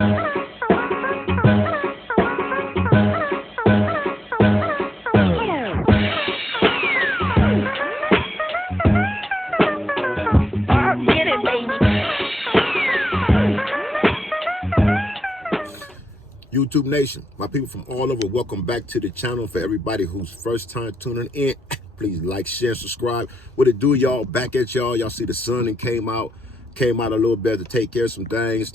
YouTube Nation, my people from all over, welcome back to the channel. For everybody who's first time tuning in, please like, share, subscribe. What it do, y'all? Back at y'all. Y'all see the sun and came out a little bit to take care of some things.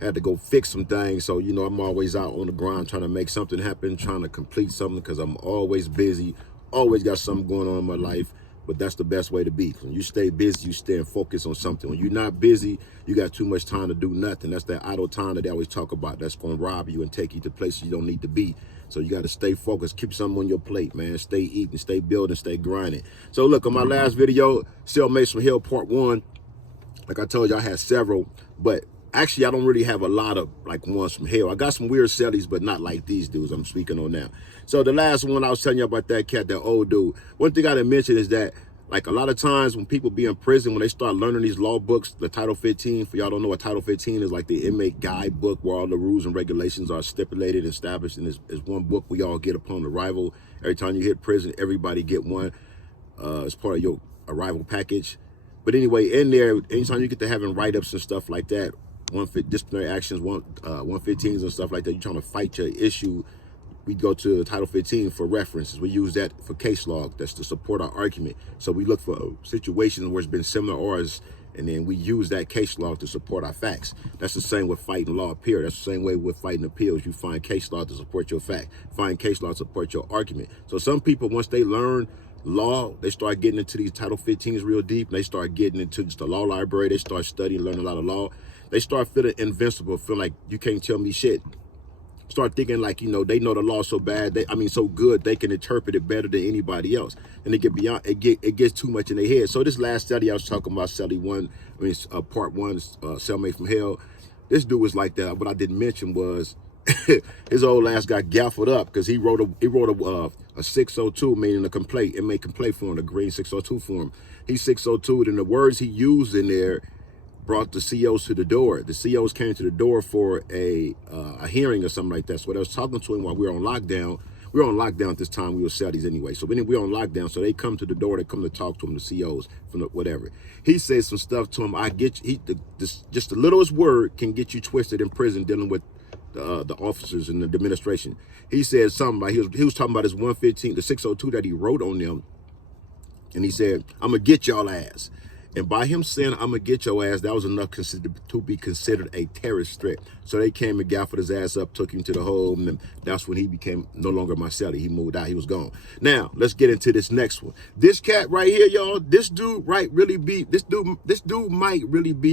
Had to go fix some things. So, you know, I'm always out on the grind trying to make something happen, trying to complete something because I'm always busy, always got something going on in my life. But that's the best way to be. When you stay busy, you stay focused on something. When you're not busy, you got too much time to do nothing. That's that idle time that they always talk about. That's going to rob you and take you to places you don't need to be. So you got to stay focused. Keep something on your plate, man. Stay eating, stay building, stay grinding. So look, on my last video, Cellmates from Hell Part 1, like I told you, I had several. But actually, I don't really have a lot of like ones from hell. I got some weird cellies, but not like these dudes I'm speaking on now. So the last one I was telling you about, that cat, that old dude. One thing I didn't mention is that, like, a lot of times when people be in prison, when they start learning these law books, the Title 15, for y'all don't know what Title 15 is, like the inmate guide book where all the rules and regulations are stipulated and established. And it's one book we all get upon arrival. Every time you hit prison, everybody get one as part of your arrival package. But anyway, in there, anytime you get to having write-ups and stuff like that, disciplinary actions, 115s and stuff like that, you're trying to fight your issue, we go to Title 15 for references. We use that for case log. That's to support our argument. So we look for situations where it's been similar ours, and then we use that case log to support our facts. That's the same with fighting law, period. That's the same way with fighting appeals. You find case law to support your fact. Find case law to support your argument. So some people, once they learn law, they start getting into these Title 15s real deep. And they start getting into just the law library. They start studying, learning a lot of law. They start feeling invincible, feel like you can't tell me shit. Start thinking like, you know, they know the law so bad, so good, they can interpret it better than anybody else. And it get beyond, it gets too much in their head. So this last study I was talking about, Part 1, Cellmate from Hell. This dude was like that. What I didn't mention was his old ass got gaffled up because he wrote a 602, meaning a complaint, inmate complaint form, a green 602 form. He's 602, and the words he used in there brought the COs to the door. The COs came to the door for a hearing or something like that. So I was talking to him while we were on lockdown. We were on lockdown at this time. We were cellies anyway. So we were on lockdown. So they come to the door. They come to talk to him, the COs, from the whatever. He says some stuff to him. Just the littlest word can get you twisted in prison dealing with the officers and the administration. He said something like, he was talking about his 115, the 602 that he wrote on them. And he said, "I'm going to get y'all ass." And by him saying, "I'm going to get your ass," that was enough to be considered a terrorist threat. So they came and gaffled his ass up, took him to the home, and that's when he became no longer my cellie. He moved out. He was gone. Now, let's get into this next one. This cat right here, y'all, this dude might really be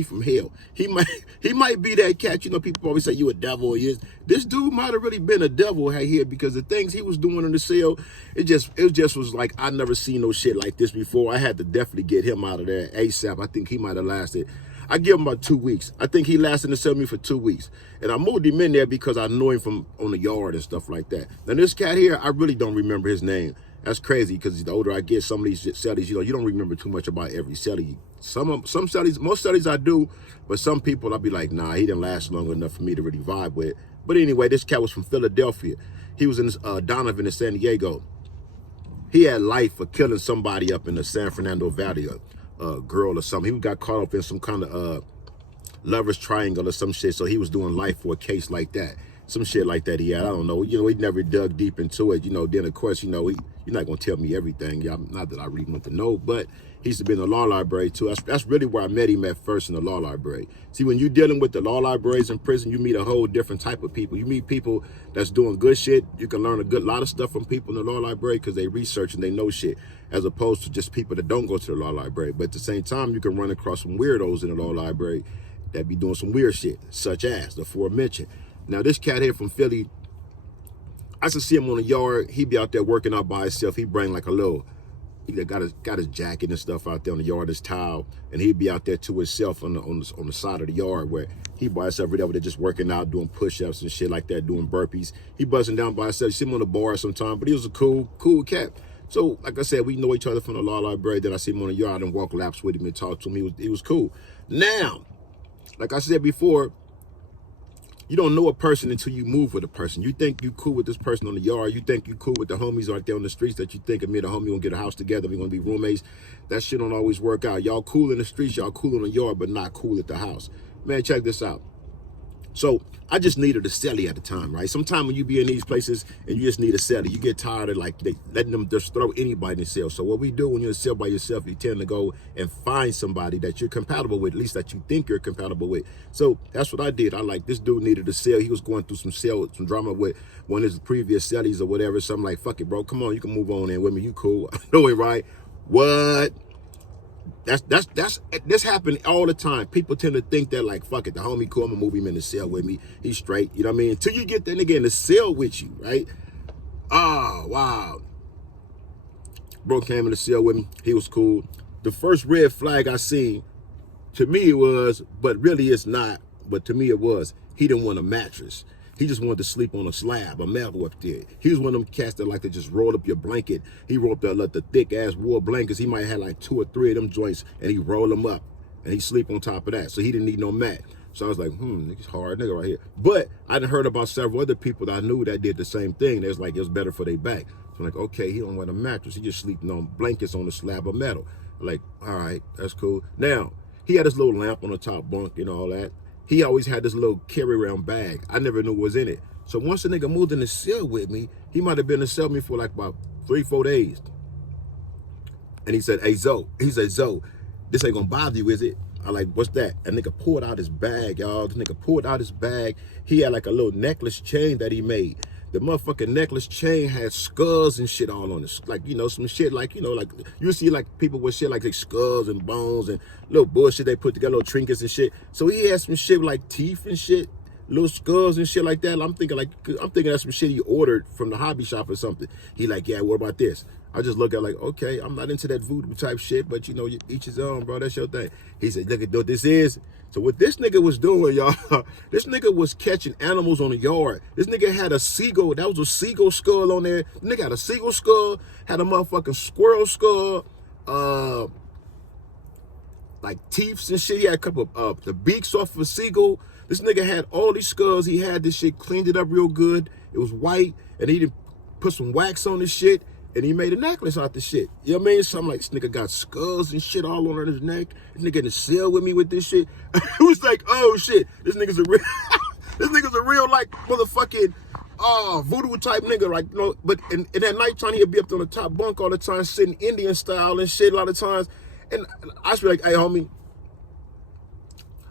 from hell. He might be that cat. You know, people always say, "You a devil." This dude might have really been a devil right here, because the things he was doing in the cell, it just was like, I never seen no shit like this before. I had to definitely get him out of there ASAP. I think he might have lasted, I give him about 2 weeks. I think he lasted in the cell for 2 weeks. And I moved him in there because I know him from on the yard and stuff like that. Now this cat here, I really don't remember his name. That's crazy, because the older I get, some of these cellies, you know, you don't remember too much about every cellie. Some cellies, most cellies I do, but some people I'll be like, nah, he didn't last long enough for me to really vibe with. But anyway, this cat was from Philadelphia. He was in Donovan in San Diego. He had life for killing somebody up in the San Fernando Valley, a girl or something. He got caught up in some kind of lover's triangle or some shit. So he was doing life for a case like that. Some shit like that he had. I don't know. You know, he never dug deep into it. You know, then of course, you know, you're not going to tell me everything. Not that I really want to know, but he used to be in the law library too. That's really where I met him at first, in the law library. See, when you're dealing with the law libraries in prison, you meet a whole different type of people. You meet people that's doing good shit. You can learn a lot of stuff from people in the law library because they research and they know shit, as opposed to just people that don't go to the law library. But at the same time, you can run across some weirdos in the law library that be doing some weird shit, such as the aforementioned. Now, this cat here from Philly, I used to see him on the yard. He'd be out there working out by himself. He'd bring like he got his jacket and stuff out there on the yard, his towel, and he'd be out there to himself on the side of the yard, where he by himself right over there just working out, doing push-ups and shit like that, doing burpees. He buzzing down by himself. You see him on the bar sometime, but he was a cool cat. So, like I said, we know each other from the law library. Then I see him on the yard and walk laps with him and talk to him. He was cool. Now, like I said before, You don't know a person until you move with a person. You think you cool with this person on the yard. You think you cool with the homies right there on the streets that you think of me and the homie gonna get a house together. We're gonna be roommates. That shit don't always work out. Y'all cool in the streets, y'all cool in the yard, but not cool at the house. Man, check this out. So I just needed a celly at the time, right? Sometimes when you be in these places and you just need a celly, you get tired of like letting them just throw anybody in the cell. So what we do when you're in a cell by yourself, you tend to go and find somebody that you're compatible with, at least that you think you're compatible with. So that's what I did. I like, this dude needed a cell. He was going through some drama with one of his previous cellies or whatever. So I'm like, fuck it, bro. Come on, you can move on in with me. You cool. I know it, right? What? This happened all the time. People tend to think that like, fuck it, the homie cool, I'm gonna move him in the cell with me. He's straight, you know what I mean? Until you get that nigga in the cell with you, right? Oh, wow. Bro came in the cell with me. He was cool. The first red flag I seen, to me it was, but really it's not, but to me it was, he didn't want a mattress. He just wanted to sleep on a slab, a metal up there. He was one of them cats that like to just roll up your blanket. He rolled up the thick ass wool blankets. He might have like 2 or 3 of them joints and he roll them up and he sleep on top of that. So he didn't need no mat. So I was like, nigga's hard nigga right here. But I done heard about several other people that I knew that did the same thing. They was like, it was better for their back. So I'm like, okay, he don't want a mattress. He just sleeping on blankets on a slab of metal. I'm like, all right, that's cool. Now, he had this little lamp on the top bunk and all that. He always had this little carry-around bag. I never knew what was in it. So once the nigga moved in the cell with me, he might have been in the cell with me for like about 3-4 days. And he said, hey, Zoe. He said, Zoe, this ain't gonna bother you, is it? I like, what's that? And nigga pulled out his bag, y'all. This nigga pulled out his bag. He had like a little necklace chain that he made. The motherfucking necklace chain had skulls and shit all on it. Like, you know, some shit like, you know, like you see like people with shit like skulls and bones and little bullshit they put together, little trinkets and shit. So he had some shit with like teeth and shit, little skulls and shit like that. I'm thinking that's some shit he ordered from the hobby shop or something. He like, yeah, what about this? I just look at like, okay, I'm not into that voodoo type shit, but you know, each his own, bro. That's your thing. He said, look at what this is. So what this nigga was doing, y'all, this nigga was catching animals on the yard. This nigga had a seagull. That was a seagull skull on there. The nigga had a seagull skull, had a motherfucking squirrel skull, like teeth and shit. He had a couple of the beaks off of a seagull. This nigga had all these skulls. He had this shit, cleaned it up real good. It was white, and he didn't put some wax on this shit. And he made a necklace out the shit. You know what I mean? So I'm like, this nigga got skulls and shit all on his neck. This nigga in the cell with me with this shit. It was like, oh shit, this nigga's a real, this nigga's a real like motherfucking voodoo type nigga, like, you know. But in that nighttime, he'd be up on the top bunk all the time, sitting Indian style and shit a lot of times. And I was like, hey homie,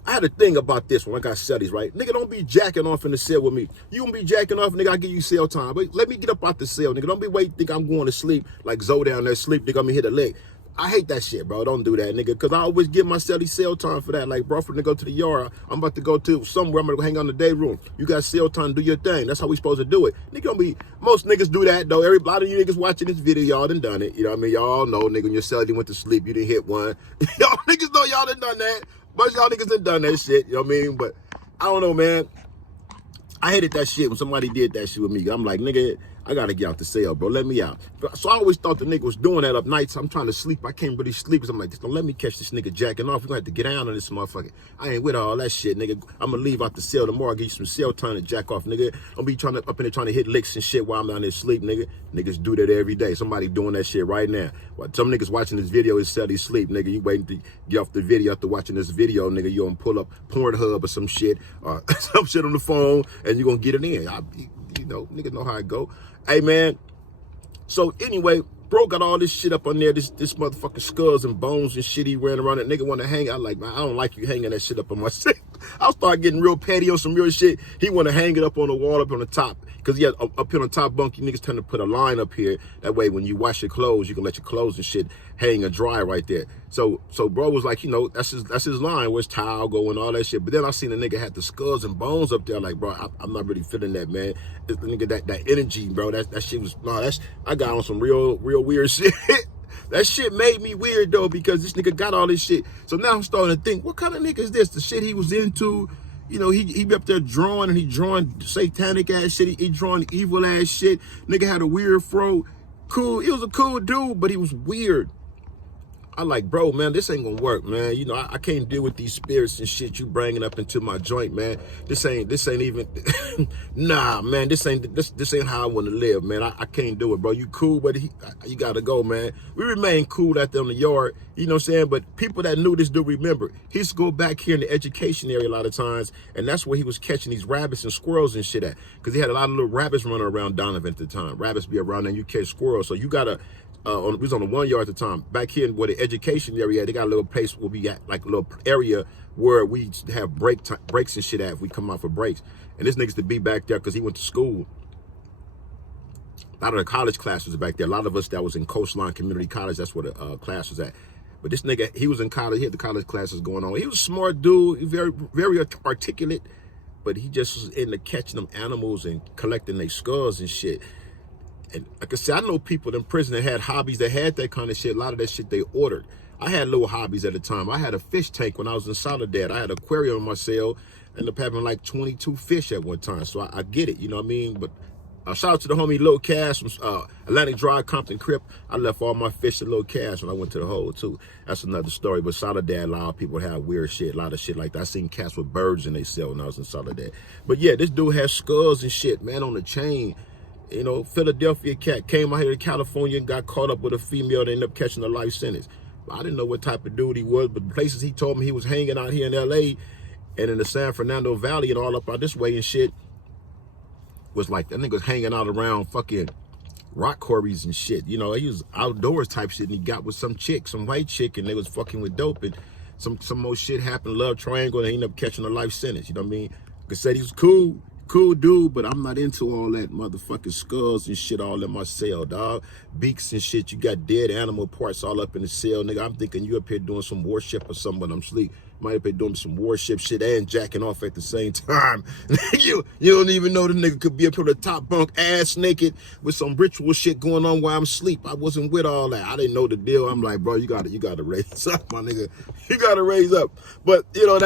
I had a thing about this when I got cellies, right? Nigga, don't be jacking off in the cell with me. You gonna be jacking off, nigga, I'll give you cell time. But let me get up out the cell, nigga. Don't be waiting, think I'm going to sleep like Zoe down there sleep, nigga, I'm gonna hit a leg. I hate that shit, bro. Don't do that, nigga, because I always give my celly cell time for that. Like, bro, for to go to the yard, I'm about to go to somewhere, I'm gonna go hang out in the day room. You got cell time, do your thing. That's how we supposed to do it. Nigga, don't be, most niggas do that, though. A lot of you niggas watching this video, y'all done it. You know what I mean? Y'all know, nigga, when your celly went to sleep, you didn't hit one. Y'all niggas know y'all done that. Bunch of y'all niggas done that shit, you know what I mean? But I don't know, man. I hated that shit when somebody did that shit with me. I'm like, nigga, I gotta get out the cell, bro. Let me out. So I always thought the nigga was doing that up nights. I'm trying to sleep. I can't really sleep. So I'm like, don't let me catch this nigga jacking off. We're gonna have to get down on this motherfucker. I ain't with all that shit, nigga. I'm gonna leave out the cell tomorrow. I'll give you some cell time to jack off, nigga. I'll be trying to up in there trying to hit licks and shit while I'm down there sleep, nigga. Niggas do that every day. Somebody doing that shit right now. Well, some niggas watching this video is celly sleep, nigga. You waiting to get off the video after watching this video, nigga. You gonna pull up Pornhub or some shit or some shit on the phone and you gonna get it in. You know, nigga know how it go. Hey, man. So anyway, bro got all this shit up on there, this motherfucking skulls and bones and shit he ran around. That nigga want to hang. I like, man, I don't like you hanging that shit up on my shit. I'll start getting real petty on some real shit. He want to hang it up on the wall, up on the top. Because yeah, up here on the top bunk, you niggas tend to put a line up here. That way, when you wash your clothes, you can let your clothes and shit hang and dry right there. So bro was like, you know, that's his line, where's towel go and all that shit. But then I seen the nigga had the skulls and bones up there. Like, bro, I'm not really feeling that, man. It's the nigga that energy, bro. That shit was, no, I got on some real weird shit. That shit made me weird though, because this nigga got all this shit. So now I'm starting to think, what kind of nigga is this? The shit he was into. You know, he be up there drawing, and he drawing satanic ass shit. He drawing evil ass shit. Nigga had a weird fro. Cool. He was a cool dude, but he was weird. I like, bro, man, this ain't gonna work, man. You know, I can't deal with these spirits and shit you bringing up into my joint, man. This ain't even, nah, man, this ain't how I want to live, man. I can't do it, bro. You cool, but you gotta go, man. We remain cool out there in the yard, you know what I'm saying? But people that knew this do remember. He used to go back here in the education area a lot of times, and that's where he was catching these rabbits and squirrels and shit at. Because he had a lot of little rabbits running around Donovan at the time. Rabbits be around there and you catch squirrels. So you gotta, we was on the 1 yard at the time. Back here where the education area, they got a little place where we got like a little area where we have breaks and shit at if we come out for breaks. And this nigga's to be back there because he went to school. A lot of the college classes back there. A lot of us that was in Coastline Community College, that's where the class was at. But this nigga, he was in college, he had the college classes going on. He was a smart dude, very, very articulate, but he just was into catching them animals and collecting their skulls and shit. And like I said, I know people in prison that had hobbies that had that kind of shit. A lot of that shit they ordered. I had little hobbies at the time. I had a fish tank when I was in Soledad. I had an aquarium in my cell. I ended up having like 22 fish at one time. So I get it, you know what I mean? But shout out to the homie Lil Cash from Atlantic Drive, Compton Crip. I left all my fish at Lil Cash when I went to the hole too. That's another story. But Soledad, a lot of people have weird shit, a lot of shit like that. I seen cats with birds in their cell when I was in Soledad. But yeah, this dude has skulls and shit, man, on the chain. You know, Philadelphia cat came out here to California and got caught up with a female that ended up catching a life sentence. I didn't know what type of dude he was, but the places he told me he was hanging out here in LA and in the San Fernando Valley and all up out this way and shit was like, that nigga was hanging out around fucking rock quarries and shit. You know, he was outdoors type shit and he got with some chick, some white chick, and they was fucking with dope and some more shit happened, love triangle, and he ended up catching a life sentence. You know what I mean? Like I said, he was cool dude, but I'm not into all that motherfucking skulls and shit all in my cell, dog. Beaks and shit, you got dead animal parts all up in the cell, nigga. I'm thinking you up here doing some warship or something when I'm asleep. Might up here doing some warship shit and jacking off at the same time. you don't even know the nigga could be up here the top bunk, ass naked, with some ritual shit going on while I'm asleep. I wasn't with all that. I didn't know the deal. I'm like, bro, you gotta raise up, my nigga. You gotta raise up. But you know,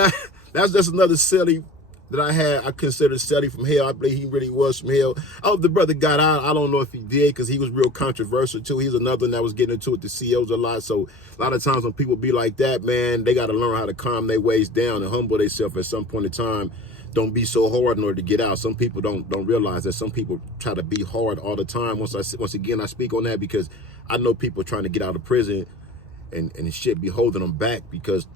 that's just another silly that I considered Sally from hell. I believe he really was from hell. I hope the brother got out. I don't know if he did because he was real controversial too. He's another one that was getting into it, the CEOs a lot. So a lot of times when people be like that, man, they got to learn how to calm their ways down and humble themselves at some point in time. Don't be so hard in order to get out. Some people don't realize that some people try to be hard all the time. Once again, I speak on that because I know people trying to get out of prison and shit be holding them back because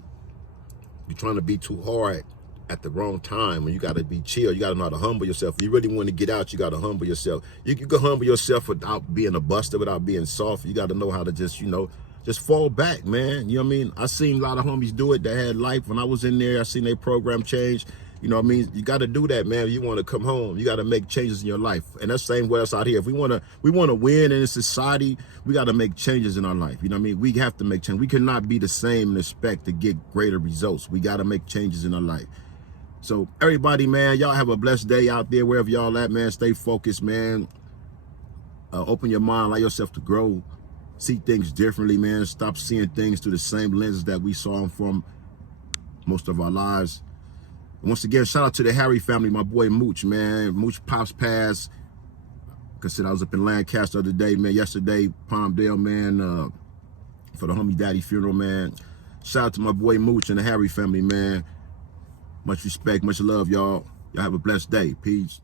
you're trying to be too hard at the wrong time. When you got to be chill, you got to know how to humble yourself. If you really want to get out, you got to humble yourself. You can humble yourself without being a buster, without being soft. You got to know how to just, you know, just fall back, man. You know what I mean? I seen a lot of homies do it that had life. When I was in there, I seen their program change. You know what I mean? You got to do that, man. If you want to come home, you got to make changes in your life. And that's the same way us out here. If we want to win in society, we got to make changes in our life. You know what I mean? We have to make change. We cannot be the same and expect to get greater results. We got to make changes in our life. So everybody, man, y'all have a blessed day out there, wherever y'all at, man. Stay focused, man. Open your mind, allow yourself to grow. See things differently, man. Stop seeing things through the same lenses that we saw them from most of our lives. And once again, shout out to the Harry family, my boy Mooch, man. Mooch pops passed. Like I said, I was up in Lancaster the other day, man. Yesterday, Palmdale, man, for the homie daddy funeral, man. Shout out to my boy Mooch and the Harry family, man. Much respect, much love, y'all. Y'all have a blessed day. Peace.